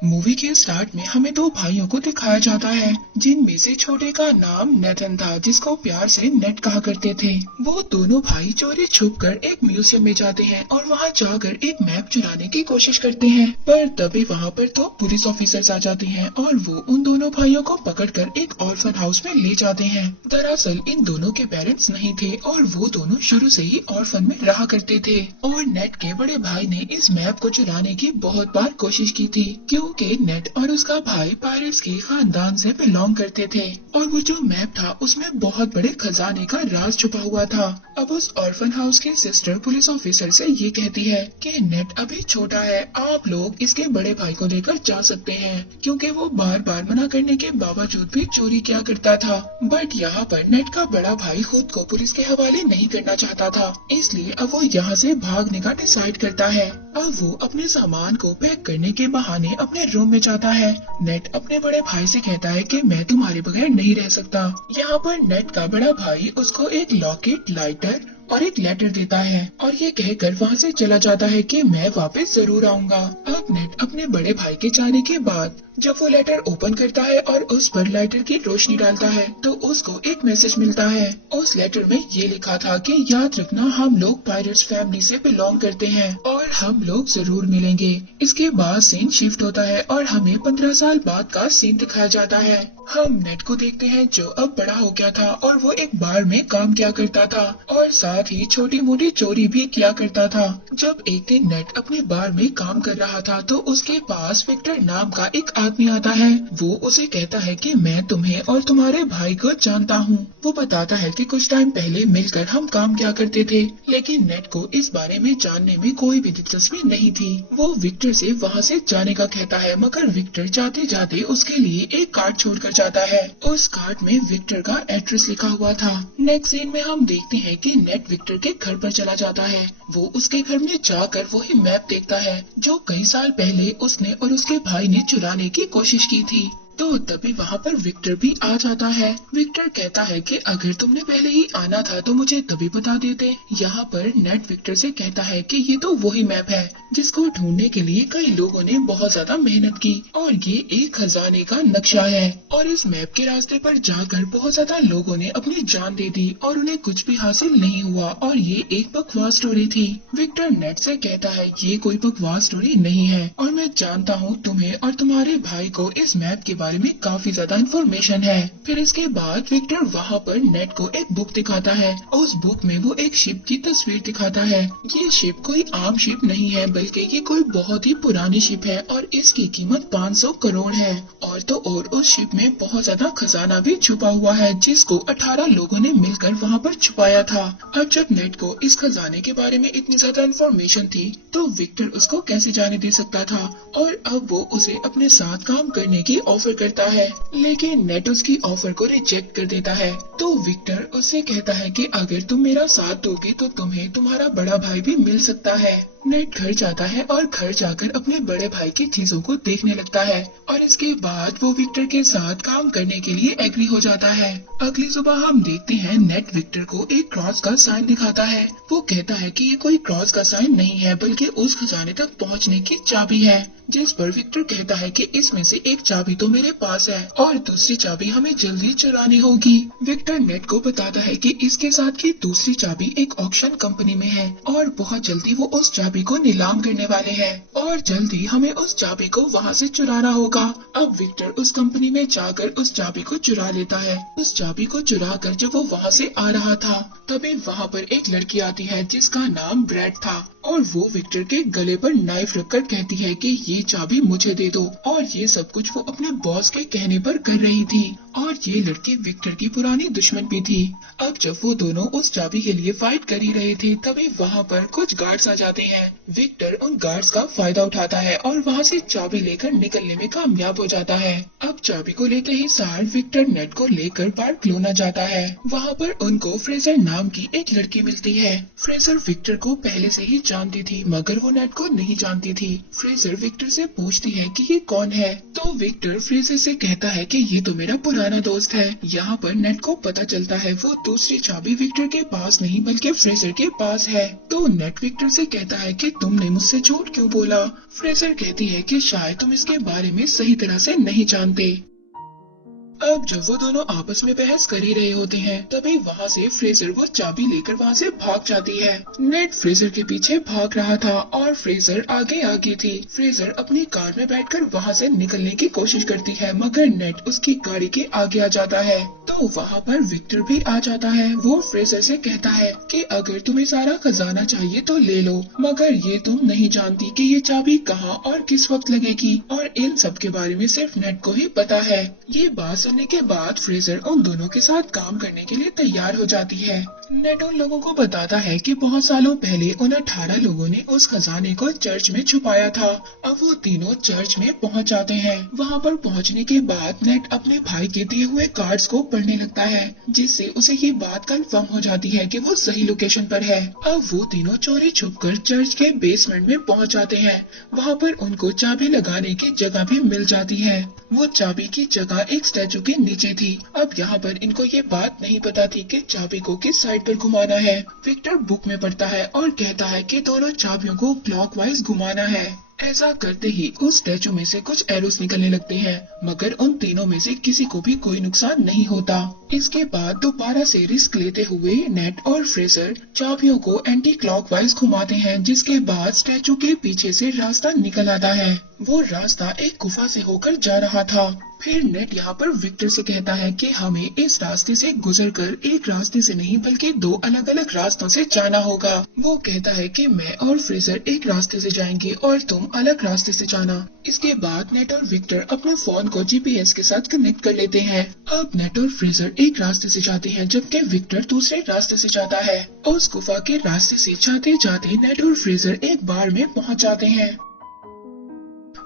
Movie के start में हमें दो भाइयों को दिखाया जाता है, जिनमें से छोटे का नाम नेथन था, जिसको प्यार से नेट कहा करते थे। वो दोनों भाई चोरी छुपकर एक म्यूजियम में जाते हैं और वहाँ जाकर एक मैप चुराने की कोशिश करते हैं, पर तभी वहाँ पर दो पुलिस ऑफिसर्स आ जाते हैं और वो उन दोनों भाइयों को पकड़कर एक ऑर्फन हाउस में ले जाते हैं। दरअसल इन दोनों के पेरेंट्स नहीं थे और वो दोनों शुरू से ही ऑर्फन में रहा करते थे, और नेट के बड़े भाई ने इस मैप को चुराने की बहुत बार कोशिश की थी, क्योंकि नेट और उसका भाई पायरेट्स के खानदान से बिलोंग करते थे और वो जो मैप था उसमें बहुत बड़े खजाने का राज छुपा हुआ था। अब उस ऑर्फन हाउस की सिस्टर पुलिस ऑफिसर से ये कहती है कि नेट अभी छोटा है, आप लोग इसके बड़े भाई को लेकर जा सकते हैं, क्योंकि वो बार बार मना करने के बावजूद भी चोरी किया करता था। बट यहाँ पर नेट का बड़ा भाई खुद को पुलिस के हवाले नहीं करना चाहता था, इसलिए अब वो यहाँ से भागने का डिसाइड करता है। अब वो अपने सामान को पैक करने के बहाने अपने रूम में जाता है। नेट अपने बड़े भाई से कहता है कि मैं तुम्हारे बगैर नहीं रह सकता। यहाँ पर नेट का बड़ा भाई उसको एक लॉकेट, लाइटर और एक लेटर देता है और ये कहकर वहाँ से चला जाता है कि मैं वापस जरूर आऊंगा। अब नेट अपने बड़े भाई के जाने के बाद जब वो लेटर ओपन करता है और उस पर लाइटर की रोशनी डालता है तो उसको एक मैसेज मिलता है। उस लेटर में ये लिखा था कि याद रखना, हम लोग पायरेट्स फैमिली से बिलोंग करते हैं और हम लोग जरूर मिलेंगे। इसके बाद सीन शिफ्ट होता है और हमें 15 साल बाद का सीन दिखाया जाता है। हम नेट को देखते हैं जो अब बड़ा हो गया था और वो एक बार में काम किया करता था और साथ ही छोटी मोटी चोरी भी किया करता था। जब एक दिन नेट अपने बार में काम कर रहा था तो उसके पास विक्टर नाम का एक आदमी आता है। वो उसे कहता है कि मैं तुम्हें और तुम्हारे भाई को जानता हूँ। वो बताता है कि कुछ टाइम पहले मिलकर हम काम किया करते थे, लेकिन नेट को इस बारे में जानने में कोई भी दिलचस्पी नहीं थी। वो विक्टर से वहाँ से जाने का कहता है, मगर विक्टर जाते जाते उसके लिए एक कार्ड छोड़कर जाता है। उस कार्ड में विक्टर का एड्रेस लिखा हुआ था। नेक्स्ट सीन में हम देखते हैं कि नेट विक्टर के घर पर चला जाता है। वो उसके घर में जाकर वही मैप देखता है जो कई साल पहले उसने और उसके भाई ने चुराने की कोशिश की थी। तो तभी वहाँ पर विक्टर भी आ जाता है। विक्टर कहता है कि अगर तुमने पहले ही आना था तो मुझे तभी बता देते। यहाँ पर नेट विक्टर से कहता है कि ये तो वही मैप है जिसको ढूंढने के लिए कई लोगों ने बहुत ज्यादा मेहनत की और ये एक खजाने का नक्शा है और इस मैप के रास्ते पर जाकर बहुत ज्यादा लोगों ने अपनी जान दे दी और उन्हें कुछ भी हासिल नहीं हुआ और ये एक बकवास स्टोरी थी। विक्टर नेट से कहता है ये कोई बकवास स्टोरी नहीं है और मैं जानता हूँ तुम्हें और तुम्हारे भाई को इस मैप के बारे में काफी ज्यादा इन्फॉर्मेशन है। फिर इसके बाद विक्टर वहाँ पर नेट को एक बुक दिखाता है। उस बुक में वो एक शिप की तस्वीर दिखाता है। ये शिप कोई आम शिप नहीं है, बल्कि ये कोई बहुत ही पुरानी शिप है और इसकी कीमत 500 करोड़ है। और तो और उस शिप में बहुत ज्यादा खजाना भी छुपा हुआ है, जिसको 18 लोगों ने मिलकर वहाँ पर छुपाया था। अब जब नेट को इस खजाने के बारे में इतनी ज्यादा इन्फॉर्मेशन थी तो विक्टर उसको कैसे जाने दे सकता था, और अब वो उसे अपने साथ काम करने की ऑफर करता है, लेकिन नेट उसकी ऑफर को रिजेक्ट कर देता है। तो विक्टर उससे कहता है कि अगर तुम मेरा साथ दोगे तो तुम्हें तुम्हारा बड़ा भाई भी मिल सकता है। नेट घर जाता है और घर जाकर अपने बड़े भाई की चीजों को देखने लगता है और इसके बाद वो विक्टर के साथ काम करने के लिए एग्री हो जाता है। अगली सुबह हम देखते हैं नेट विक्टर को एक क्रॉस का साइन दिखाता है। वो कहता है कि ये कोई क्रॉस का साइन नहीं है, बल्कि उस खजाने तक पहुंचने की चाबी है, जिस पर विक्टर कहता है कि इसमें से एक चाबी तो मेरे पास है और दूसरी चाबी हमें जल्दी चुरानी होगी। विक्टर नेट को बताता है कि इसके साथ की दूसरी चाबी एक ऑक्शन कंपनी में है और बहुत जल्दी वो उस चाबी को नीलाम करने वाले हैं और जल्दी हमें उस चाबी को वहाँ से चुराना होगा। अब विक्टर उस कंपनी में जाकर उस चाबी को चुरा लेता है। उस चाबी को चुरा कर जब वो वहाँ से आ रहा था तभी वहाँ पर एक लड़की आती है जिसका नाम ब्रैड था और वो विक्टर के गले पर नाइफ रखकर कहती है कि ये चाबी मुझे दे दो, और ये सब कुछ वो अपने बॉस के कहने पर कर रही थी और ये लड़की विक्टर की पुरानी दुश्मन भी थी। अब जब वो दोनों उस चाबी के लिए फाइट कर ही रहे थे तभी वहाँ पर कुछ गार्ड्स आ जाते हैं। विक्टर उन गार्ड्स का फायदा उठाता है और वहाँ से चाबी लेकर निकलने में कामयाब हो जाता है। अब चाबी को लेते ही सार विक्टर नेट को लेकर बार्कलोना जाता है। वहाँ पर उनको फ्रेजर नाम की एक लड़की मिलती है। फ्रेजर विक्टर को पहले से ही जानती थी, मगर वो नेट को नहीं जानती थी। फ्रेजर विक्टर से पूछती है कि ये कौन है, तो विक्टर फ्रेजर से कहता है कि ये तो मेरा पुराना दोस्त है। यहाँ पर नेट को पता चलता है वो दूसरी चाबी विक्टर के पास नहीं बल्कि फ्रेजर के पास है। तो नेट विक्टर से कहता है है कि तुमने मुझसे झूठ क्यों बोला। फ्रेजर कहती है कि शायद तुम इसके बारे में सही तरह से नहीं जानते। अब जब वो दोनों आपस में बहस कर ही रहे होते हैं, तभी वहाँ से फ्रेजर वो चाबी लेकर वहाँ से भाग जाती है। नेट फ्रेजर के पीछे भाग रहा था और फ्रेजर आगे आगे थी। फ्रेजर अपनी कार में बैठकर वहाँ से निकलने की कोशिश करती है, मगर नेट उसकी गाड़ी के आगे आ जाता है। तो वहाँ पर विक्टर भी आ जाता है। वो फ्रेजर से कहता है कि अगर तुम्हें सारा खजाना चाहिए तो ले लो, मगर ये तुम नहीं जानती कि ये चाबी कहाँ और किस वक्त लगेगी, और इन सब के बारे में सिर्फ नेट को ही पता है। ये बात सुनने के बाद फ्रेजर उन दोनों के साथ काम करने के लिए तैयार हो जाती है। नेट उन लोगों को बताता है कि बहुत सालों पहले उन 18 लोगों ने उस खजाने को चर्च में छुपाया था। अब वो तीनों चर्च में पहुंच जाते हैं। वहां पर पहुंचने के बाद नेट अपने भाई के दिए हुए कार्ड्स को पढ़ने लगता है, जिससे उसे ये बात कंफर्म हो जाती है कि वो सही लोकेशन पर है। अब वो तीनों चोरी छुपकर चर्च के बेसमेंट में पहुंच जाते हैं। वहाँ पर उनको चाबी लगाने की जगह भी मिल जाती है। वो चाबी की जगह एक स्टैचू के नीचे थी। अब यहाँ पर इनको ये बात नहीं पता थी कि चाबी को किस साइड पर घुमाना है। विक्टर बुक में पढ़ता है और कहता है कि दोनों चाबियों को क्लॉकवाइज घुमाना है। ऐसा करते ही उस स्टैचू में से कुछ एरोस निकलने लगते हैं, मगर उन तीनों में से किसी को भी कोई नुकसान नहीं होता। इसके बाद दोबारा से रिस्क लेते हुए नेट और फ्रेजर चाबियों को एंटी क्लॉकवाइज घुमाते हैं, जिसके बाद स्टैचू के पीछे से रास्ता निकल आता है। वो रास्ता एक गुफा से होकर जा रहा था। फिर नेट यहाँ पर विक्टर से कहता है कि हमें इस रास्ते से गुजरकर एक रास्ते से नहीं बल्कि दो अलग अलग रास्तों से जाना होगा। वो कहता है कि मैं और फ्रेजर एक रास्ते से जाएंगे और तुम अलग रास्ते से जाना। इसके बाद नेट और विक्टर अपने फोन को जीपीएस के साथ कनेक्ट कर लेते हैं। अब नेट और फ्रेजर एक रास्ते से जाते हैं, जबकि विक्टर दूसरे रास्ते से जाता है। उस गुफा के रास्ते से जाते जाते नेट और फ्रेजर एक बार में पहुँच जाते हैं।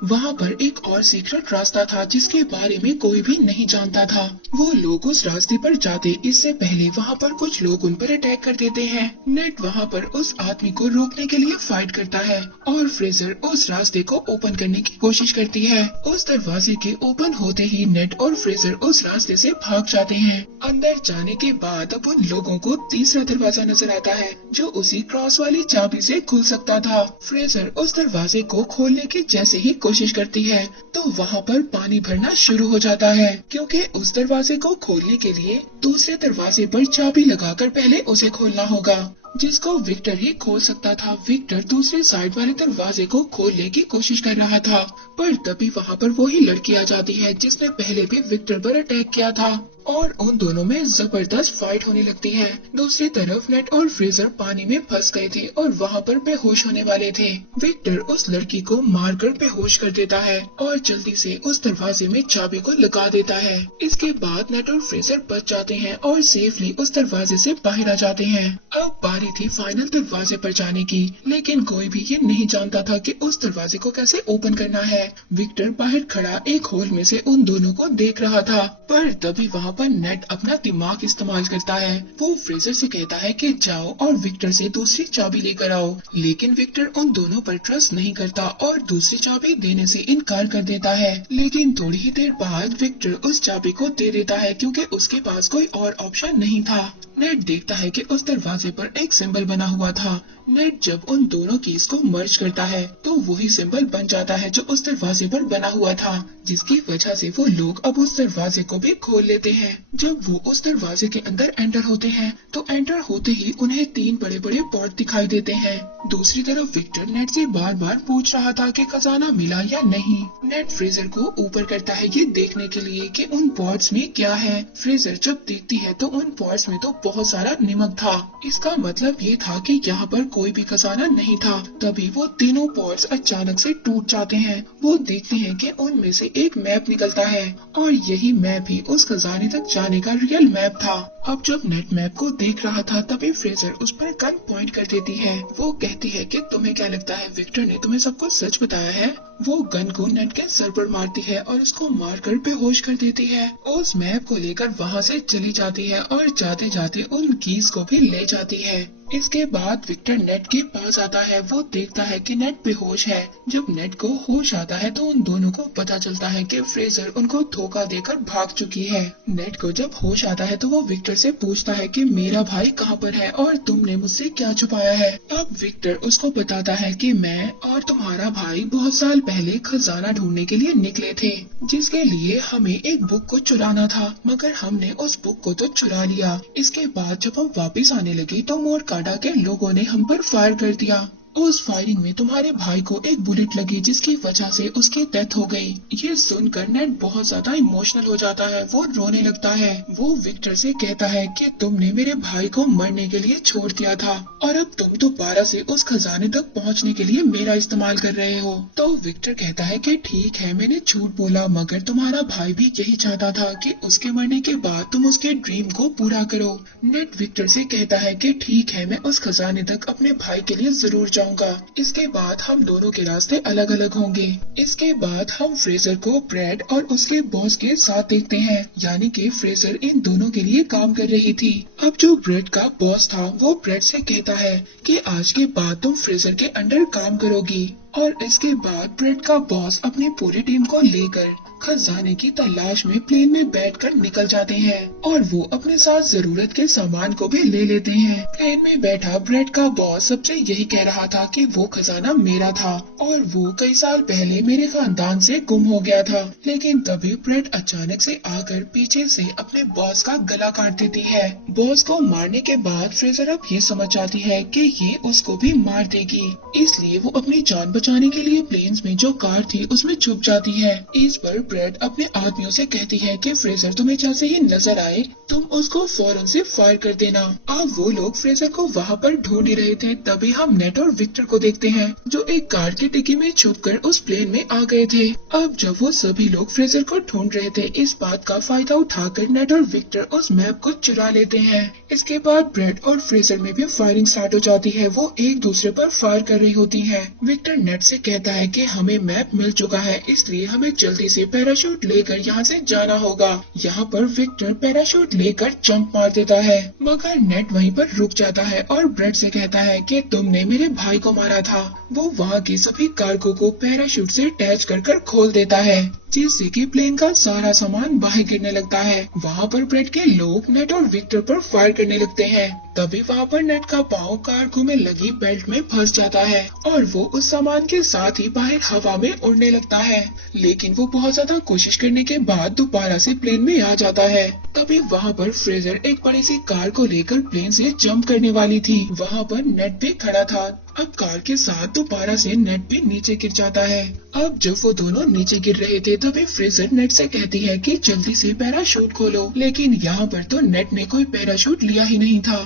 वहाँ पर एक और सीक्रेट रास्ता था जिसके बारे में कोई भी नहीं जानता था। वो लोग उस रास्ते पर जाते इससे पहले वहाँ पर कुछ लोग उन पर अटैक कर देते हैं। नेट वहाँ पर उस आदमी को रोकने के लिए फाइट करता है और फ्रेजर उस रास्ते को ओपन करने की कोशिश करती है। उस दरवाजे के ओपन होते ही नेट और फ्रेजर उस रास्ते से भाग जाते हैं। अंदर जाने के बाद अब उन लोगों को तीसरा दरवाजा नजर आता है, जो उसी क्रॉस वाली चाबी से खुल सकता था। फ्रेजर उस दरवाजे को खोलने की जैसे ही कोशिश करती है तो वहाँ पर पानी भरना शुरू हो जाता है, क्योंकि उस दरवाजे को खोलने के लिए दूसरे दरवाजे पर चाबी लगाकर पहले उसे खोलना होगा, जिसको विक्टर ही खोल सकता था। विक्टर दूसरे साइड वाले दरवाजे को खोलने की कोशिश कर रहा था, पर तभी वहाँ पर वही लड़की आ जाती है जिसने पहले भी विक्टर पर अटैक किया था और उन दोनों में जबरदस्त फाइट होने लगती है। दूसरी तरफ नेट और फ्रेजर पानी में फंस गए थे और वहाँ पर बेहोश होने वाले थे। विक्टर उस लड़की को मारकर बेहोश कर देता है और जल्दी से उस दरवाजे में चाबी को लगा देता है। इसके बाद नेट और फ्रेजर बच जाते हैं और सेफली उस दरवाजे से बाहर आ जाते हैं। अब बारी थी फाइनल दरवाजे पर जाने की, लेकिन कोई भी ये नहीं जानता था कि उस दरवाजे को कैसे ओपन करना है। विक्टर बाहर खड़ा एक होल में से उन दोनों को देख रहा था, पर तभी वहाँ पर नेट अपना दिमाग इस्तेमाल करता है। वो फ्रेजर से कहता है कि जाओ और विक्टर से दूसरी चाबी लेकर आओ, लेकिन विक्टर उन दोनों पर ट्रस्ट नहीं करता और दूसरी चाबी देने से इनकार कर देता है। लेकिन थोड़ी ही देर बाद विक्टर उस चाबी को दे देता है, क्योंकि उसके पास कोई और ऑप्शन नहीं था। नेट देखता है कि उस दरवाजे पर एक सिंबल बना हुआ था। नेट जब उन दोनों कीज को मर्ज करता है तो वही सिंबल बन जाता है जो उस दरवाजे पर बना हुआ था, जिसकी वजह से वो लोग अब उस दरवाजे को भी खोल लेते हैं। जब वो उस दरवाजे के अंदर एंटर होते हैं तो एंटर होते ही उन्हें 3 बड़े बड़े पॉट दिखाई देते हैं। दूसरी तरफ विक्टर नेट से बार बार पूछ रहा था कि खजाना मिला या नहीं। नेट फ्रेजर को ऊपर करता है ये देखने के लिए कि उन पॉट्स में क्या है। फ्रेजर जब देखती है तो उन पॉट्स में तो बहुत सारा नमक था। इसका मतलब ये था कि यहाँ पर कोई भी खजाना नहीं था। तभी वो तीनों पॉट्स अचानक से टूट जाते हैं। वो देखते हैं कि उनमें से एक मैप निकलता है और यही मैप ही उस खजाने तक जाने का रियल मैप था। अब जब नेट मैप को देख रहा था तभी फ्रेजर उस पर गन पॉइंट कर देती है। वो कहती है कि तुम्हें क्या लगता है विक्टर ने तुम्हें सब कुछ सच बताया है? वो गन को नेट के सर पर मारती है और उसको मारकर बेहोश कर देती है। उस मैप को लेकर वहाँ से चली जाती है और जाते जाते उन कीज को भी ले जाती है। इसके बाद विक्टर नेट के पास आता है। वो देखता है कि नेट बेहोश है। जब नेट को होश आता है तो उन दोनों को पता चलता है कि फ्रेजर उनको धोखा देकर भाग चुकी है। नेट को जब होश आता है तो वो विक्टर से पूछता है कि मेरा भाई कहाँ पर है और तुमने मुझसे क्या छुपाया है। अब विक्टर उसको बताता है कि मैं और तुम्हारा भाई बहुत साल पहले खजाना ढूंढने के लिए निकले थे, जिसके लिए हमें एक बुक को चुराना था, मगर हमने उस बुक को तो चुरा लिया। इसके बाद जब हम वापस आने लगे तो मोरकाडा के लोगों ने हम पर फायर कर दिया। उस फायरिंग में तुम्हारे भाई को एक बुलेट लगी, जिसकी वजह से उसकी डेथ हो गई। ये सुनकर नेट बहुत ज्यादा इमोशनल हो जाता है। वो रोने लगता है। वो विक्टर से कहता है कि तुमने मेरे भाई को मरने के लिए छोड़ दिया था और अब तुम दोबारा से उस खजाने तक पहुंचने के लिए मेरा इस्तेमाल कर रहे हो। तो विक्टर कहता है कि ठीक है, मैंने झूठ बोला, मगर तुम्हारा भाई भी यही चाहता था कि उसके मरने के बाद तुम उसके ड्रीम को पूरा करो। नेट विक्टर से कहता है कि ठीक है, मैं उस खजाने तक अपने भाई के लिए जरूर जाऊंगा। इसके बाद हम दोनों के रास्ते अलग अलग होंगे। इसके बाद हम फ्रेजर को ब्रैड और उसके बॉस के साथ देखते हैं, यानी कि फ्रेजर इन दोनों के लिए काम कर रही थी। अब जो ब्रैड का बॉस था वो ब्रैड से कहता है कि आज के बाद तुम फ्रेजर के अंडर काम करोगी। और इसके बाद ब्रैड का बॉस अपनी पूरी टीम को लेकर खजाने की तलाश में प्लेन में बैठकर निकल जाते हैं और वो अपने साथ जरूरत के सामान को भी ले लेते हैं। प्लेन में बैठा ब्रैड का बॉस सबसे यही कह रहा था कि वो खजाना मेरा था और वो कई साल पहले मेरे खानदान से गुम हो गया था। लेकिन तभी ब्रैड अचानक से आकर पीछे से अपने बॉस का गला काट देती है। बॉस को मारने के बाद फ्रेजर अब ये समझ जाती है कि ये उसको भी मार देगी, इसलिए वो अपनी जान बचाने के लिए प्लेन्स में जो कार थी उसमें छुप जाती है। इस पर ब्रैड अपने आदमियों से कहती है कि फ्रेजर तुम्हें जैसे ही नजर आए तुम उसको फौरन से फायर कर देना। अब वो लोग फ्रेजर को वहाँ पर ढूंढ ही रहे थे, तभी हम नेट और विक्टर को देखते हैं जो एक कार की डिक्की में छुपकर उस प्लेन में आ गए थे। अब जब वो सभी लोग फ्रेजर को ढूंढ रहे थे, इस बात का फायदा उठाकर नेट और विक्टर उस मैप को चुरा लेते हैं। इसके बाद ब्रैड और फ्रेजर में भी फायरिंग स्टार्ट हो जाती है। वो एक दूसरे पर फायर कर रही होती है। विक्टर नेट से कहता है कि हमें मैप मिल चुका है, इसलिए हमें जल्दी से पैराशूट लेकर यहाँ से जाना होगा। यहाँ पर विक्टर पैराशूट लेकर जंप मार देता है, मगर नेट वहीं पर रुक जाता है और ब्रैड से कहता है कि तुमने मेरे भाई को मारा था। वो वहाँ की सभी कार्गो को पैराशूट से अटैच कर खोल देता है, जिससे कि प्लेन का सारा सामान बाहर गिरने लगता है। वहाँ पर ब्रैड के लोग नेट और विक्टर पर फायर करने लगते हैं। तभी वहाँ पर नेट का पाँव कार्गो में लगी बेल्ट में फंस जाता है और वो उस सामान के साथ ही बाहर हवा में उड़ने लगता है। लेकिन वो बहुत ज्यादा कोशिश करने के बाद दोबारा से प्लेन में आ जाता है। तभी वहाँ पर फ्रेजर एक बड़ी सी कार को लेकर प्लेन से जंप करने वाली थी। वहाँ पर नेट भी खड़ा था। अब कार के साथ दोबारा से नेट भी नीचे गिर जाता है। अब जब वो दोनों नीचे गिर रहे थे तभी फ्रेजर नेट से कहती है कि जल्दी से पैराशूट खोलो, लेकिन यहाँ पर तो नेट ने कोई पैराशूट लिया ही नहीं था।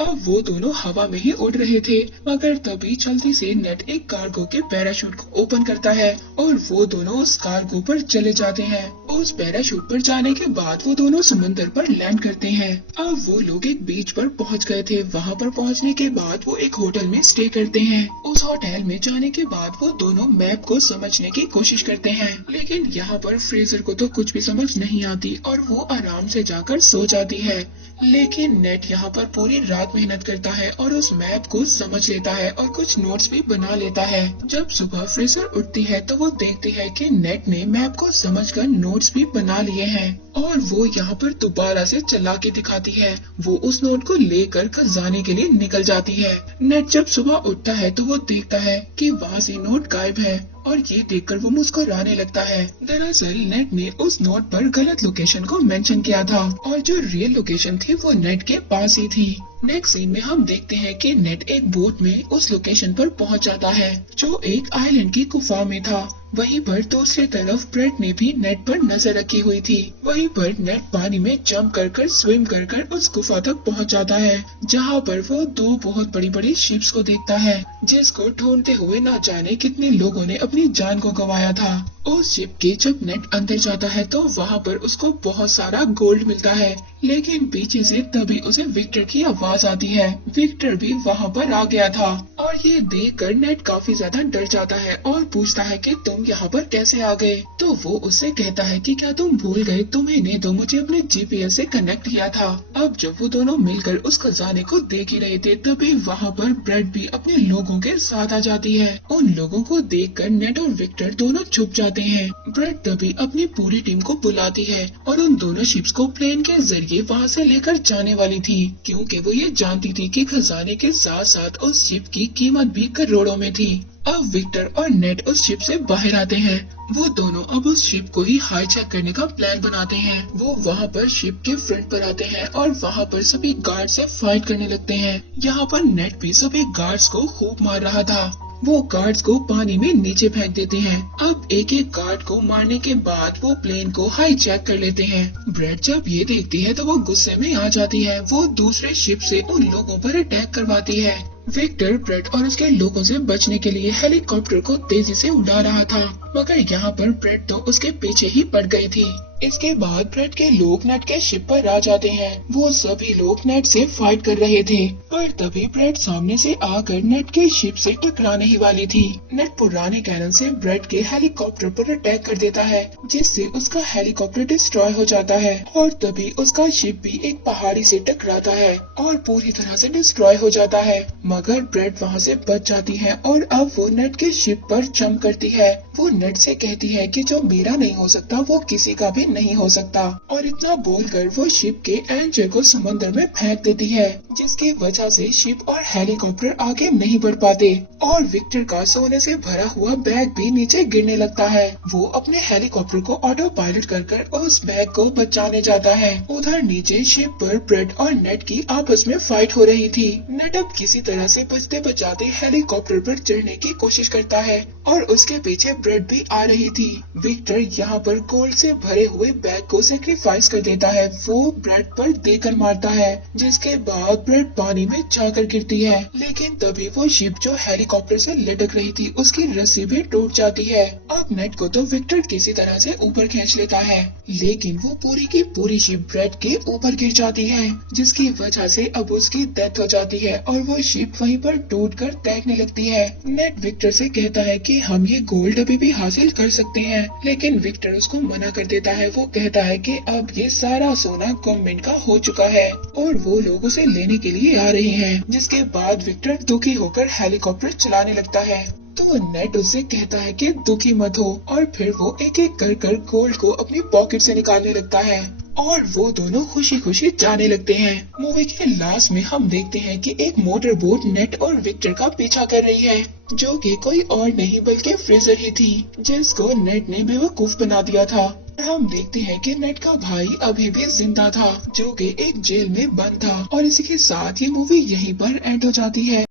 अब वो दोनों हवा में ही उड़ रहे थे, मगर तभी जल्दी से नेट एक कार्गो के पैराशूट को ओपन करता है और वो दोनों उस कार्गो पर चले जाते हैं। उस पैराशूट पर जाने के बाद वो दोनों समंदर पर लैंड करते हैं। अब वो लोग एक बीच पर पहुंच गए थे। वहां पर पहुंचने के बाद वो एक होटल में स्टे करते हैं। उस होटल में जाने के बाद वो दोनों मैप को समझने की कोशिश करते हैं, लेकिन यहाँ पर फ्रेजर को तो कुछ भी समझ नहीं आती और वो आराम से जाकर सो जाती है। लेकिन नेट यहाँ पर पूरी रात मेहनत करता है और उस मैप को समझ लेता है और कुछ नोट्स भी बना लेता है। जब सुबह फ्रेजर उठती है तो वो देखती है कि नेट ने मैप को समझकर नोट्स भी बना लिए हैं और वो यहाँ पर दोबारा से चला के दिखाती है। वो उस नोट को लेकर खजाने के लिए निकल जाती है। नेट जब सुबह उठता है तो वो देखता है कि वहाँ से नोट गायब है और ये देखकर वो मुस्कुराने लगता है। दरअसल नेट ने उस नोट पर गलत लोकेशन को मेंशन किया था और जो रियल लोकेशन थी वो नेट के पास ही थी। नेक्स्ट सीन में हम देखते हैं कि नेट एक बोट में उस लोकेशन पर पहुंच जाता है जो एक आइलैंड की गुफा में था। वहीं पर दूसरी तरफ ब्रैड ने भी नेट पर नजर रखी हुई थी। वहीं पर नेट पानी में जंप कर स्विम कर उस गुफा तक पहुंच जाता है, जहां पर वो दो बहुत बड़ी बड़ी शिप्स को देखता है जिसको ढूंढते हुए ना जाने कितने लोगों ने अपनी अपनी जान को गंवाया था। उस शिप के जब नेट अंदर जाता है तो वहाँ पर उसको बहुत सारा गोल्ड मिलता है, लेकिन पीछे से तभी उसे विक्टर की आवाज आती है। विक्टर भी वहाँ पर आ गया था और ये देखकर नेट काफी ज्यादा डर जाता है और पूछता है कि तुम यहाँ पर कैसे आ गए। तो वो उससे कहता है कि क्या तुम भूल गए, तुम्हें तो मुझे अपने जीपीएस से कनेक्ट किया था। अब जब वो दोनों मिलकर उस खजाने को देख ही रहे थे तभी वहाँ पर ब्रेड भी अपने लोगों के साथ आ जाती है। उन लोगों को देखकर नेट और विक्टर दोनों छुप जाते हैं। ब्रेड तभी अपनी पूरी टीम को बुलाती है और उन दोनों शिप्स को प्लेन के जरिए वहाँ से लेकर जाने वाली थी, क्योंकि वो ये जानती थी कि खजाने के साथ साथ उस शिप की कीमत भी करोड़ों में थी। अब विक्टर और नेट उस शिप से बाहर आते हैं। वो दोनों अब उस शिप को ही हाईजैक करने का प्लान बनाते हैं। वो वहाँ पर शिप के फ्रंट पर आते हैं और वहाँ पर सभी गार्ड से फाइट करने लगते हैं। यहाँ पर नेट भी सभी गार्ड्स को खूब मार रहा था। वो गार्ड्स को पानी में नीचे फेंक देते हैं। अब एक एक गार्ड को मारने के बाद वो प्लेन को हाईजैक कर लेते हैं। ब्रेड जब ये देखती है तो वो गुस्से में आ जाती है। वो दूसरे शिप से उन लोगों पर अटैक करवाती है। विक्टर ब्रेड और उसके लोगों से बचने के लिए हेलीकॉप्टर को तेजी से उड़ा रहा था, मगर यहाँ पर ब्रेड तो उसके पीछे ही पड़ गई थी। इसके बाद ब्रेड के लोग नेट के शिप पर आ जाते हैं। वो सभी लोग नेट से फाइट कर रहे थे, पर तभी ब्रेड सामने से आकर नेट के शिप से टकराने ही वाली थी। नेट पुराने कैनन से ब्रेड के हेलीकॉप्टर पर अटैक कर देता है, जिससे उसका हेलीकॉप्टर डिस्ट्रॉय हो जाता है और तभी उसका शिप भी एक पहाड़ी से टकराता है और पूरी तरह से डिस्ट्रॉय हो जाता है। मगर ब्रेड वहाँ से बच जाती है और अब वो नेट के शिप पर जंप करती है। वो नेट से कहती है कि जो मेरा नहीं हो सकता वो किसी का भी नहीं हो सकता, और इतना बोलकर वो शिप के एंकर को समंदर में फेंक देती है, जिसकी वजह से शिप और हेलीकॉप्टर आगे नहीं बढ़ पाते और विक्टर का सोने से भरा हुआ बैग भी नीचे गिरने लगता है। वो अपने हेलीकॉप्टर को ऑटो पायलट कर उस बैग को बचाने जाता है। उधर नीचे शिप पर ब्रेड और नेट की आपस में फाइट हो रही थी। नेट अब किसी तरह से बचते बचाते हेलीकॉप्टर पर चढ़ने की कोशिश करता है और उसके पीछे ब्रेड भी आ रही थी। विक्टर यहाँ पर गोल्ड से भरे हुए बैग को सेक्रीफाइस कर देता है। वो ब्रेड पर देकर मारता है, जिसके बाद ब्रेड पानी में जाकर गिरती है। लेकिन तभी वो शिप जो हेलीकॉप्टर से लटक रही थी उसकी रस्सी भी टूट जाती है। अब नेट को तो विक्टर किसी तरह से ऊपर खींच लेता है, लेकिन वो पूरी की पूरी शिप ब्रेड के ऊपर गिर जाती है, जिसकी वजह से अब उसकी डेथ हो जाती है और वो शिप वहीं पर टूटकर तैरने लगती है। नेट विक्टर से कहता है कि हम ये गोल्ड अभी भी हासिल कर सकते हैं, लेकिन विक्टर उसको मना कर देता है। वो कहता है कि अब ये सारा सोना गवर्नमेंट का हो चुका है और वो लोग उसे लेने के लिए आ रहे हैं, जिसके बाद विक्टर दुखी होकर हेलीकॉप्टर चलाने लगता है। तो नेट उससे कहता है कि दुखी मत हो, और फिर वो एक एक कर गोल्ड को अपनी पॉकेट से निकालने लगता है और वो दोनों खुशी खुशी जाने लगते हैं। मूवी के लास्ट में हम देखते हैं कि एक मोटर बोट नेट और विक्टर का पीछा कर रही है, जो कि कोई और नहीं बल्कि फ्रेजर ही थी, जिसको नेट ने बेवकूफ बना दिया था। हम देखते हैं कि नेट का भाई अभी भी जिंदा था, जो कि एक जेल में बंद था। और इसी के साथ ये मूवी यहीं पर एंड हो जाती है।